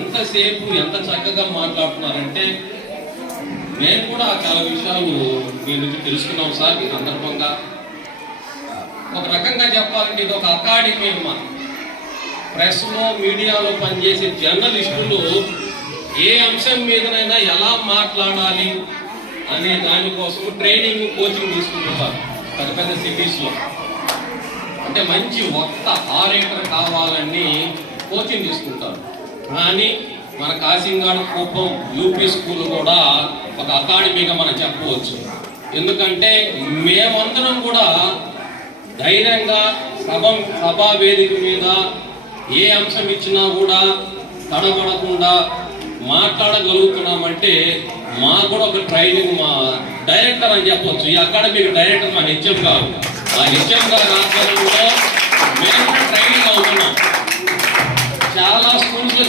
ఎంతసేపు ఎంత చక్కగా మాట్లాడుతున్నారంటే నేను కూడా చాలా విషయాలు మీ నుంచి తెలుసుకున్నాం సార్ ఈ సందర్భంగా. ఒక రకంగా చెప్పాలంటే ఇది ఒక అకాడమీ అన్నమాట. ప్రెస్లో మీడియాలో పనిచేసే జర్నలిస్టులు ఏ అంశం మీదనైనా ఎలా మాట్లాడాలి అనే దానికోసం ట్రైనింగ్ కోచింగ్ తీసుకుంటున్నారు పెద్ద పెద్ద సిటీస్లో. అంటే మంచి వక్త ఆరేటర్ కావాలని కోచింగ్ తీసుకుంటారు. కానీ మన కాసింగాడ కుప్పం యూపీ స్కూల్ కూడా ఒక అకాడమీగా మనం చెప్పవచ్చు. ఎందుకంటే మేమందరం కూడా ధైర్యంగా సభా వేదిక మీద ఏ అంశం ఇచ్చినా కూడా తడబడకుండా మాట్లాడగలుగుతున్నామంటే మాకు కూడా ఒక ట్రైనింగ్ మా డైరెక్టర్ అని చెప్పవచ్చు. ఈ అకాడమీకి డైరెక్టర్ మా హెచ్ఎం గారు. ఆ హెచ్ఎం గారు ఆధ్వర్యంలో మేము కూడా ట్రైనింగ్ అవుతున్నాం. చాలా స్కూల్స్లో